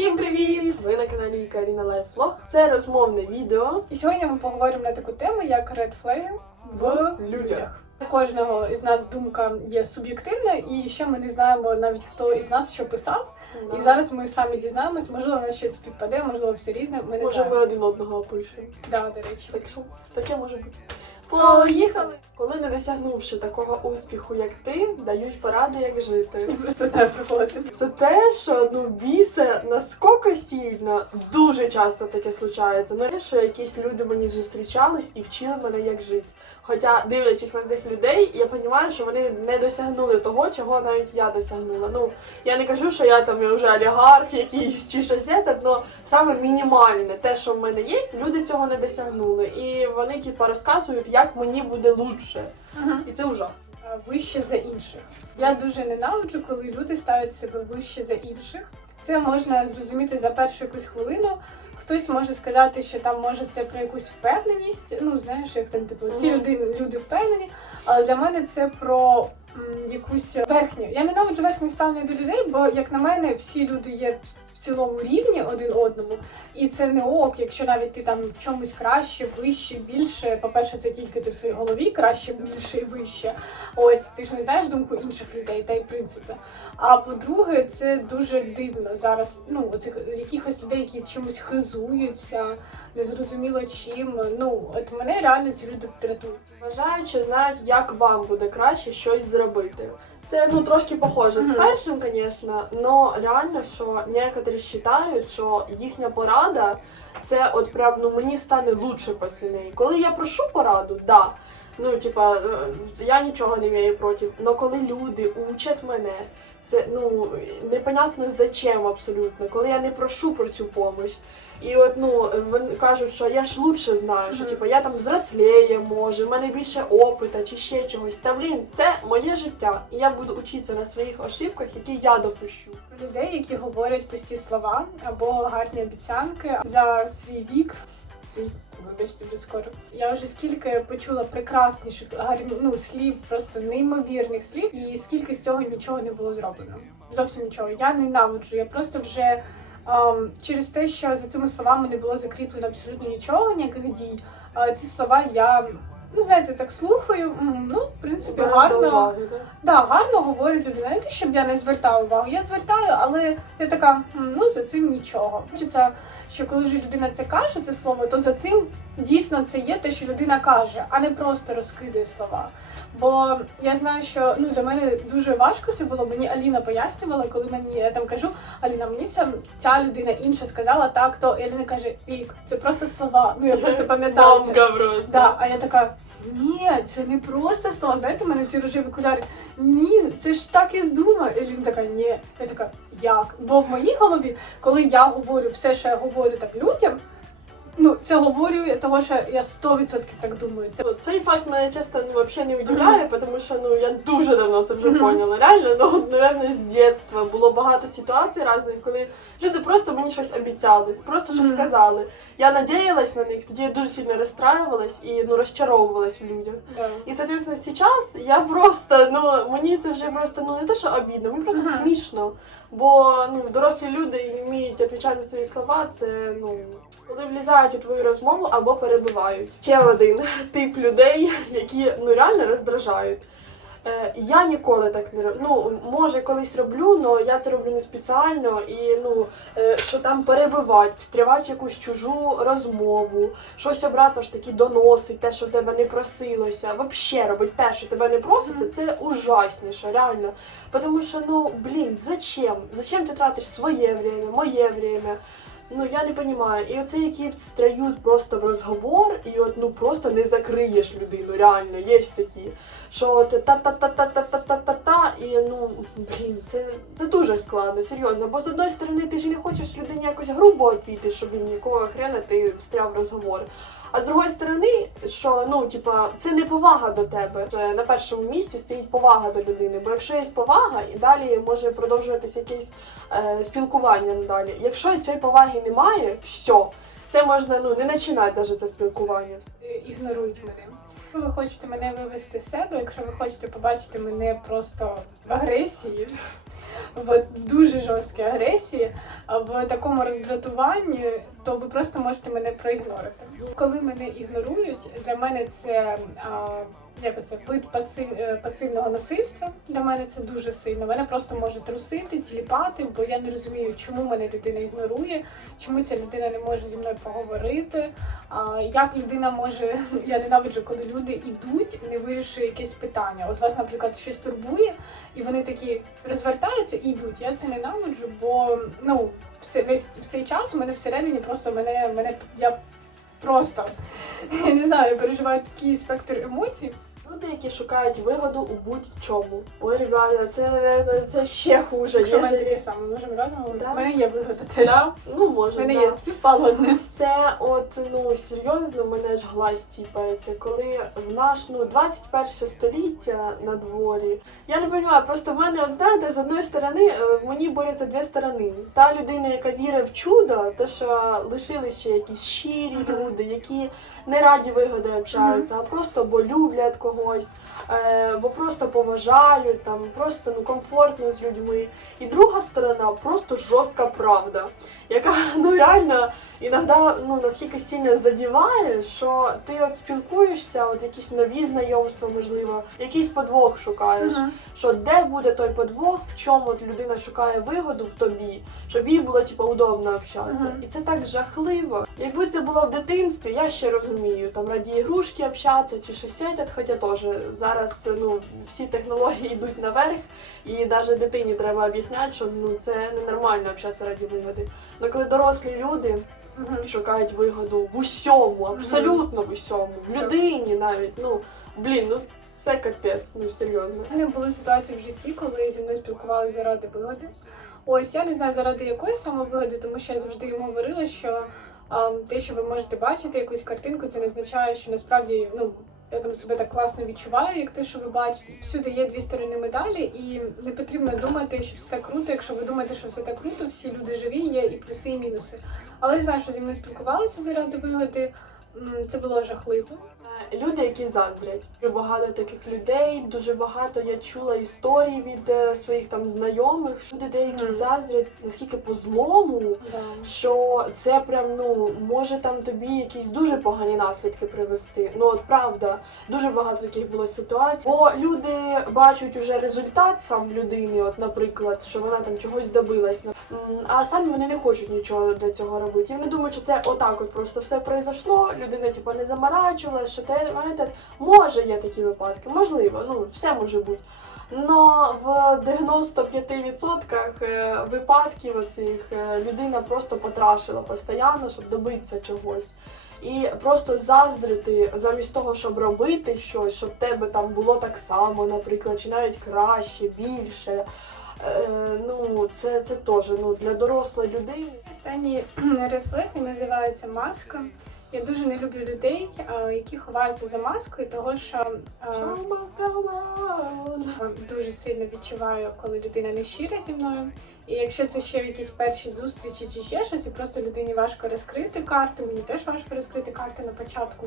Всім привіт! Ви на каналі Віка Аріна Лайф Влог. Це розмовне відео І сьогодні ми поговоримо на таку тему, як red flag в людях. У Кожного із нас думка є суб'єктивна, і ще ми не знаємо навіть хто із нас що писав. І зараз ми самі дізнаємось, можливо, у нас щось співпаде, можливо, все різне. Ми не Може, ми один одного опишемо. Да, до речі. Так що таке може бути. Поїхали! Коли не досягнувши такого успіху, як ти, дають поради, як жити. Просто знаю приходиться. Це те, що ну бісе наскільки сильно, дуже часто таке случається. Ну що якісь люди мені зустрічались і вчили мене, як жити. Хоча, дивлячись на цих людей, я розумію, що вони не досягнули того, чого навіть я досягнула. Ну я не кажу, що я там я вже олігарх якийсь чи щось, але саме мінімальне, те, що в мене є, люди цього не досягнули. І вони типу, розказують, як мені буде лучше. І це ужасно. Вище за інших. Я дуже ненавиджу, коли люди ставлять себе вище за інших. Це можна зрозуміти за першу якусь хвилину. Хтось може сказати, що там може це про якусь впевненість. Ну знаєш, як там типу ці люди, люди впевнені. Але для мене це про якусь верхню. Я ненавиджу верхнє ставлення до людей, бо як на мене, всі люди є в- цілому рівні один одному, і це не ок, якщо навіть ти там в чомусь краще, вище, більше. По-перше, це тільки ти в своїй голові краще, більше і вище. Ось ти ж не знаєш думку інших людей, та й принципи. А по-друге, це дуже дивно зараз. Ну, оцих якихось людей, які чимось хизуються, незрозуміло чим. Ну, от мене реально ці люди дратують. Бажаючи знають, як вам буде краще щось зробити. Це ну трошки похоже з першим, звісно, але реально, що некоторі вважають, що їхня порада це от прям ну мені стане лучше після неї. Коли я прошу пораду, да. Ну, типа, е, я нічого не маю проти. Але коли люди учать мене, це ну непонятно зачем абсолютно, коли я не прошу про цю допомогу. І от ну вони кажуть, що я ж лучше знаю, що Мгм. типу я там взросліє, може, в мене більше опита чи ще чогось. Та блін, це моє життя, і я буду вчитися на своїх ошибках, які я допущу. Людей, які говорять прості слова або гарні обіцянки за свій вік. Свій вибачте вже скоро. Я вже скільки почула прекрасніших гарні ну слів, просто неймовірних слів, і скільки з цього нічого не було зроблено. Зовсім нічого. Я ненавиджу. Я просто вже ем, через те, що за цими словами не було закріплено абсолютно нічого, ніяких дій. е, ці слова я ну знаєте, так слухаю. Ну, в принципі, Береш гарно. уваги, да? Да, гарно говорить людина. Не те, щоб я не звертала увагу. Я звертаю, але я така, ну за цим нічого. Хочеться, що коли вже людина це каже, це слово, то за цим дійсно це є те, що людина каже, а не просто розкидує слова. Бо я знаю, що ну для мене дуже важко це було. Мені Аліна пояснювала, коли мені я там кажу, Аліна, мені ця, ця людина інша сказала так, то і Аліна каже, Вік, це просто слова. Ну я просто пам'ятаю. Да, а я така, ні, це не просто слова. Знаєте, в мене ці рожеві окуляри. Ні, це ж так і думає. І він така, ні. Я така, як? Бо в моїй голові, коли я говорю все, що я говорю так людям, ну це говорю, того що я 100% так думаю. Це Ну, Цей факт мене чесно ну, взагалі не удивляє, тому що ну я дуже давно це вже поняла. Реально, ну напевно, з дитинства було багато ситуацій різних, коли люди просто мені щось обіцяли, просто щось Мгм. сказали. Я надіялась на них, тоді я дуже сильно розстраювалась і ну розчаровувалась в людях. І соответственно, зараз я просто ну мені це вже просто ну не то, що обідно, мені просто смішно. Бо ну дорослі люди і вміють відповідати на свої слова. Це ну коли влізають у твою розмову або перебивають. Ще один тип людей, які ну реально роздражають. Е, я ніколи так не роблю. Ну, може, колись роблю, але я це роблю не спеціально і ну, е, що там перебивати, встрявати якусь чужу розмову, щось обратно ж таки доносить, те, що в тебе не просилося. Вообще робить те, що тебе не проситься, це ужасніше, реально. Тому що, ну, блін, зачем? Зачем ти тратиш своє время, моє время? Ну я не розумію. І оце, які встрають просто в розговор, і от ну просто не закриєш людину. Реально, є такі. Що от та-та-та-та-та-та-та-та, і ну блін, це, це дуже складно, серйозно. Бо з одної сторони ти ж не хочеш людині якось грубо відповісти, щоб він нікого хрена ти встряв в розговор. А з другої сторони, що ну, типа, це не повага до тебе. На першому місці стоїть повага до людини. Бо якщо є повага, і далі може продовжуватися якесь е, спілкування надалі. Якщо цієї поваги немає, все. Це можна ну не починати навіть це спілкування. Ігноруйте мене. Якщо ви хочете мене вивести з себе, якщо ви хочете побачити мене просто в агресії, в дуже жорсткій агресії, в такому роздратуванні, то ви просто можете мене проігнорити. Коли мене ігнорують, для мене це а, як це вид пасив, е, пасивного насильства. Для мене це дуже сильно. Мене просто може трусити, тіліпати, бо я не розумію, чому мене людина ігнорує, чому ця людина не може зі мною поговорити. А, як людина може, я ненавиджу, коли люди йдуть, не вирішує якесь питання. От вас, наприклад, щось турбує, і вони такі розвертаються і йдуть. Я це ненавиджу, бо ну в цей весь в цей час у мене всередині просто мене мене я просто я не знаю, я переживаю такий спектр емоцій. Люди, які шукають вигоду у будь-чому. Ой, ребята, це, наверное, це ще хуже. Якщо в мене таке саме, можемо разом говорити. Да. У мене є вигода теж. Да? Ну, У може, мене да. є співпало одне. Це от ну серйозно, мене ж глаз сіпається, коли в наш ну 21 століття на дворі. Я не розумію, просто в мене, от знаєте, з одної сторони е, мені борються дві сторони. Та людина, яка вірить в чудо, те, що лишились ще якісь щирі люди, які не раді вигоди общаються, а просто бо люблять когось, е, бо просто поважають, там просто ну комфортно з людьми. І друга сторона просто жорстка правда, яка ну реально іноді ну наскільки сильно задіває, що ти от спілкуєшся, от якісь нові знайомства, можливо, якийсь подвох шукаєш. Що де буде той подвох, в чому от людина шукає вигоду в тобі, щоб їй було типу, удобно общатися. Мгм. І це так жахливо. Якби це було в дитинстві, я ще розумію, там раді ігрушки общатися чи щось сетять, хоча теж зараз ну всі технології йдуть наверх, і навіть дитині треба об'ясняти, що ну це ненормально общатися раді вигоди. Але коли дорослі люди шукають вигоду в усьому, абсолютно в усьому, в людині навіть. Ну блін, ну це капець, ну серйозно. У мене були ситуації в житті, коли зі мною спілкувалися заради вигоди. Ось я не знаю заради якої саме вигоди, тому що я завжди йому говорила, що ам, те, що ви можете бачити якусь картинку, це не означає, що насправді ну. Я там себе так класно відчуваю, як те, що ви бачите. Всюди є дві сторони медалі, і не потрібно думати, що все так круто. Якщо ви думаєте, що все так круто, всі люди живі, є і плюси, і мінуси. Але я знаю, що зі мною спілкувалися заради вигоди. Це було жахливо. Люди, які заздрять. Дуже багато таких людей, дуже багато я чула історій від е, своїх там знайомих. Люди деякі Мгм. заздрять наскільки по злому, Да. що це прям ну може там тобі якісь дуже погані наслідки привести. Ну от правда, дуже багато таких було ситуацій. Бо люди бачать уже результат сам людини, от, наприклад, що вона там чогось добилась. А самі вони не хочуть нічого для цього робити. І вони думають, що це отак, от просто все произошло. Людина типу не заморачувалась, що те знаєте, може є такі випадки, можливо, ну все може бути. Но в 95% е, випадків оцих е, людина просто потрашила постійно, щоб добитися чогось. І просто заздрити замість того, щоб робити щось, щоб тебе там було так само, наприклад, чи навіть краще, більше. Е, ну, це, це теж ну, для дорослої людини. Останній flag називається маска. Я дуже не люблю людей, які ховаються за маскою, того що дуже сильно відчуваю, коли людина не щира зі мною. І якщо це ще якісь перші зустрічі чи ще щось, і просто людині важко розкрити карти, мені теж важко розкрити карти на початку.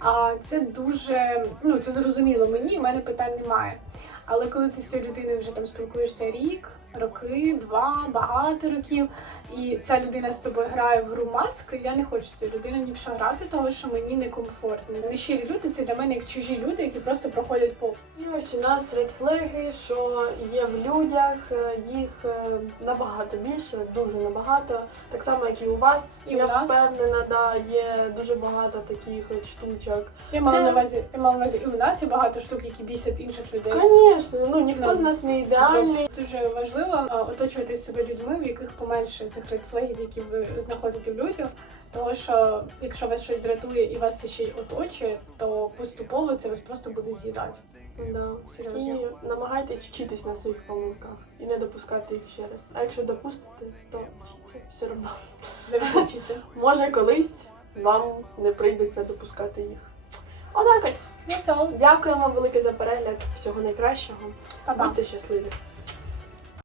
А це дуже ну це зрозуміло мені, в мене питань немає. Але коли ти з цією людиною вже там спілкуєшся рік, роки, два, багато років, і ця людина з тобою грає в гру маски, я не хочу з цією людиною ні в що грати, тому що мені некомфортно. Нещирі люди це для мене як чужі люди, які просто проходять повз. І ось у нас редфлеги, що є в людях, е, їх е, набагато більше, дуже набагато. Так само, як і у вас. І я у нас. впевнена, да, є дуже багато таких от штучок. Я мала Це- на увазі, я мала на увазі, і у нас є багато штук, які бісять інших людей. Звісно, ну ніхто Ну, з нас не ідеальний. Зовсім дуже важливо а, оточувати себе людьми, в яких поменше цих редфлегів, які ви знаходите в людях. Тому що якщо вас щось дратує і вас це ще й оточує, то поступово це вас просто буде з'їдати. Да. Серйозно. І намагайтесь вчитись на своїх помилках і не допускати їх ще раз. А якщо допустите, то вчіться все одно. Завдячиться. Може, колись вам не прийдеться допускати їх. Отак ось. That's. Дякуємо велике за перегляд. Всього найкращого. Па-па. Будьте щасливі.